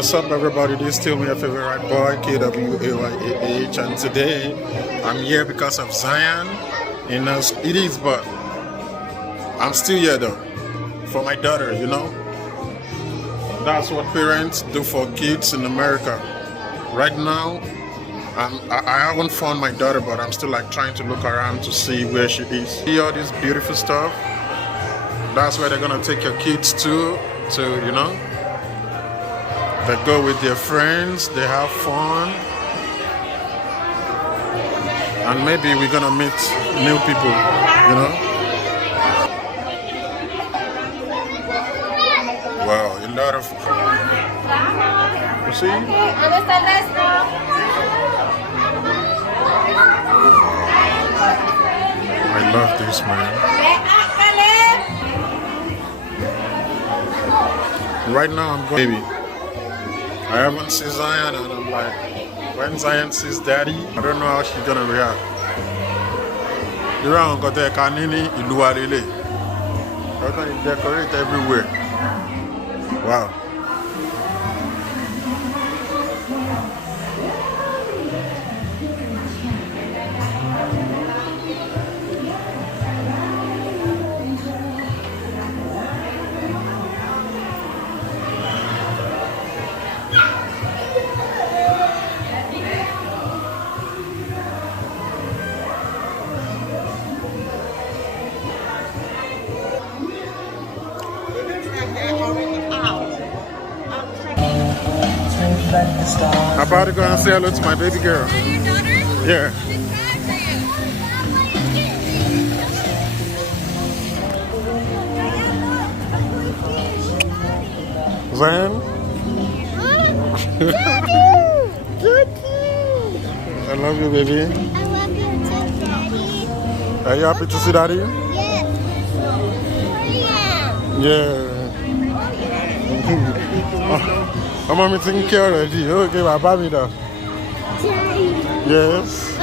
What's up, everybody? This is still my favorite boy, KWAYAH, and today I'm here because of Zayyan. You know, it is, but I'm still here though for my daughter. You know, that's what parents do for kids in America. Right now, I haven't found my daughter, but I'm still like trying to look around to see where she is. See all this beautiful stuff. That's where they're gonna take your kids to you know. They go with their friends, they have fun, and maybe we're gonna meet new people, you know. Wow, a lot of, you see? I love this, man. Right now I'm going, baby. I haven't seen Zayyan, and I'm like, when Zayyan sees daddy, I don't know how she's gonna react. You're got the canini ilualele. How can you decorate everywhere? Wow. I'm about to go and say hello to my baby girl. Is that your daughter? Yeah. Zayyan? I love you, baby. I love you too, Daddy. Are you happy to see daddy? Yes. Yeah. I'm on me taking care already. Okay, my baby though. Yes.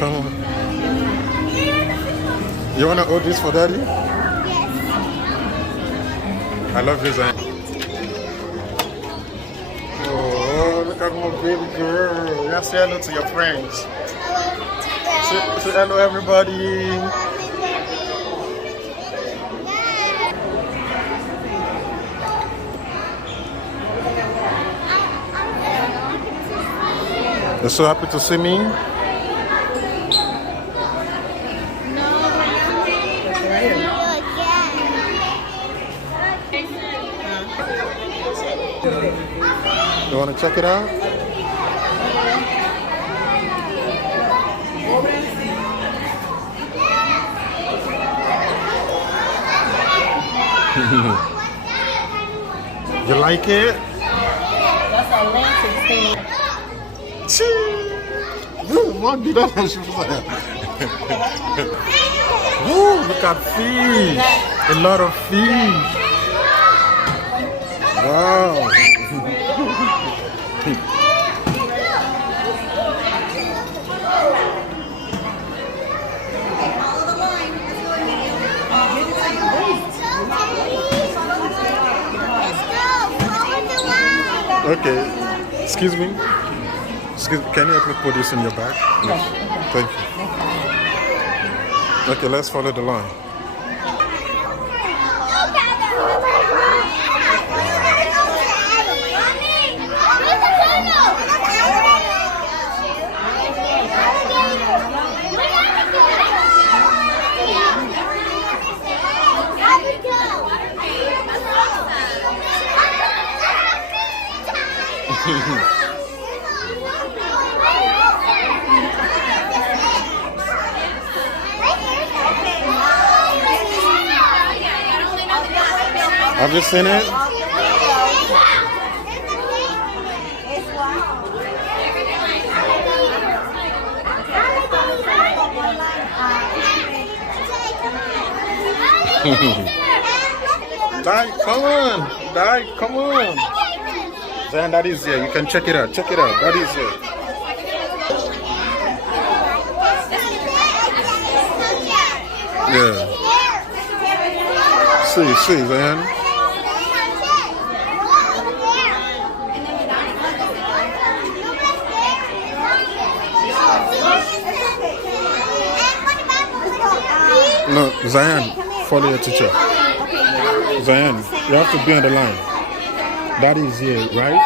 Come on. You wanna hold this for daddy? Yes. I love you, Zayyan. Oh, look at my baby girl. You gotta say hello to your friends. Say hello, everybody. You're so happy to see me? You want to check it out? You like it? That's a lantern thing. Woo, look at fish. A lot of fish. Wow. Okay. Excuse me. Can you help me put this in your bag? Yes. Thank you. Okay, let's follow the line. Have you seen it? Dad, come on. Dad, come on. Zayyan, that is here. You can check it out. Check it out. That is here. Yeah. See, Zayyan. No, Zayyan, follow your teacher. Zayyan, you have to be on the line. Daddy is here, right?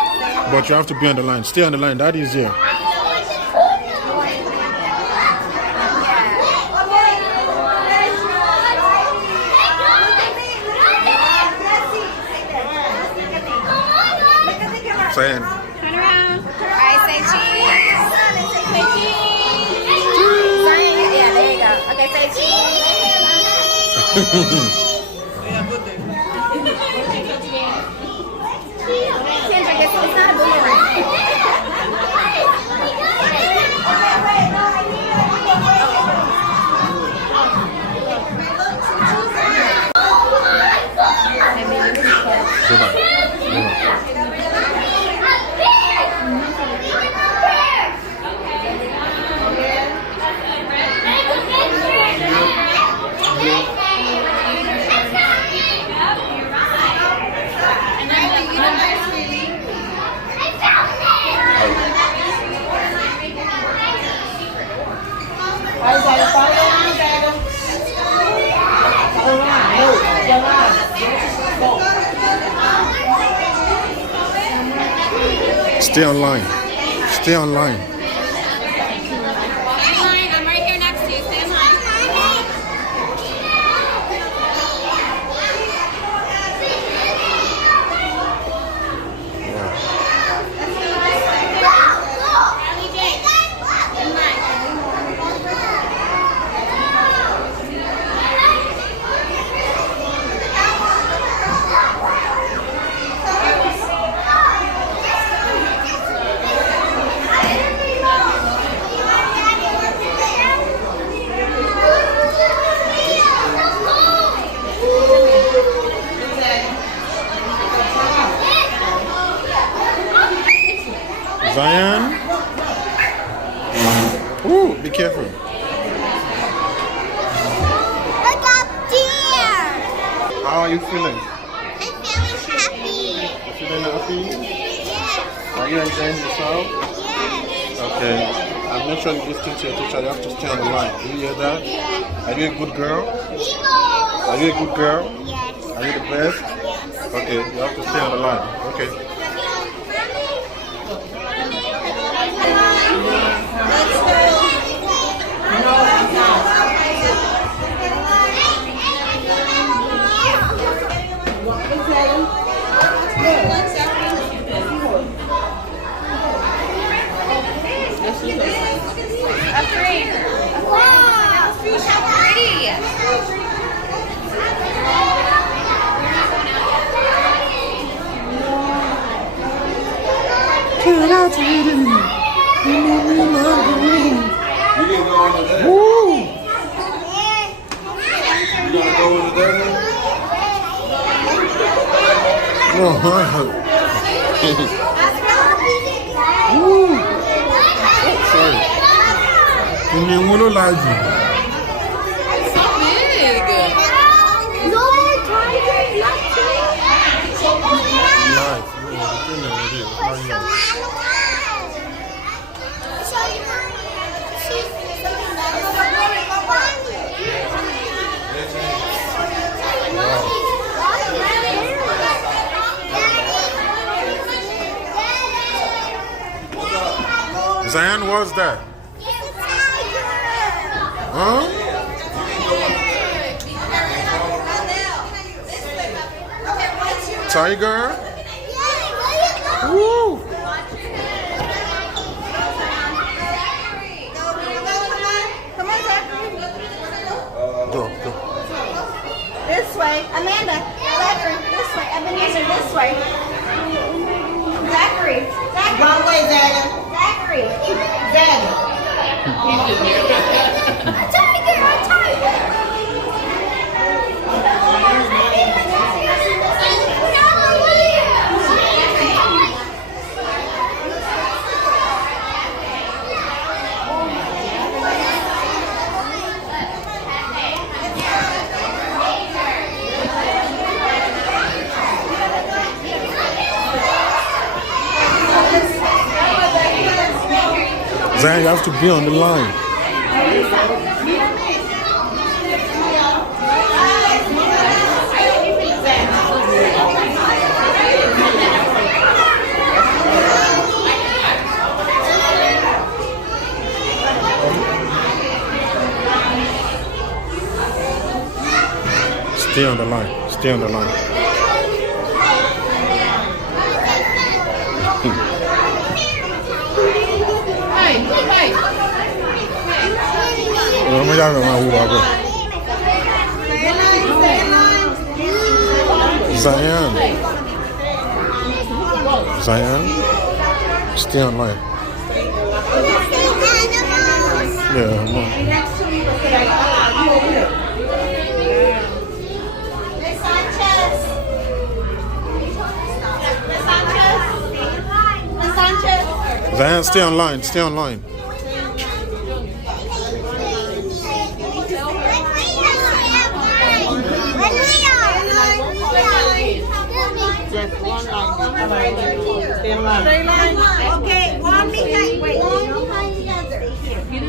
But you have to be on the line. Stay on the line. Daddy is here. Zayyan. Turn around. Alright, say cheese. Say cheese. Zayyan, yeah, there you go. Okay, say cheese. Kendrick, it's not a boomerang. Go back. Go back. Stay online. Stay online. Stay in line. I'm right here next to you. Stay in line. Allie J. In line. Zayyan. Ooh, be careful. Look up there. How are you feeling? I'm feeling happy. You feeling happy? Yes. Are you enjoying yourself? Yes. Okay. And make sure you listen to your teacher. You have to stay on the line. Do you hear that? Are you a good girl? Are you a good girl? Yes. Are you the best? Okay, you have to stay on the line. Okay. Wow. So pretty. You can go under there. Woo! You gonna go under there now? No, Woo! Sorry. In the window light. So big. No, tiger, not Zayyan, what's that? Huh? Tiger? Woo! Go, go. This way. Amanda. Zachary. This way. Ebenezer. This way. Zachary. Zachary. Wrong way, Zayyan. Zachary. Zayyan. A tiger, a tiger. Zayyan, you have to be on the line. Stay on the line. Stay on the line. What am I Zayyan. Zayyan. Stay on line. Yeah, come on. Zayyan, stay on line. Stay on line. Okay, one minute. Wait.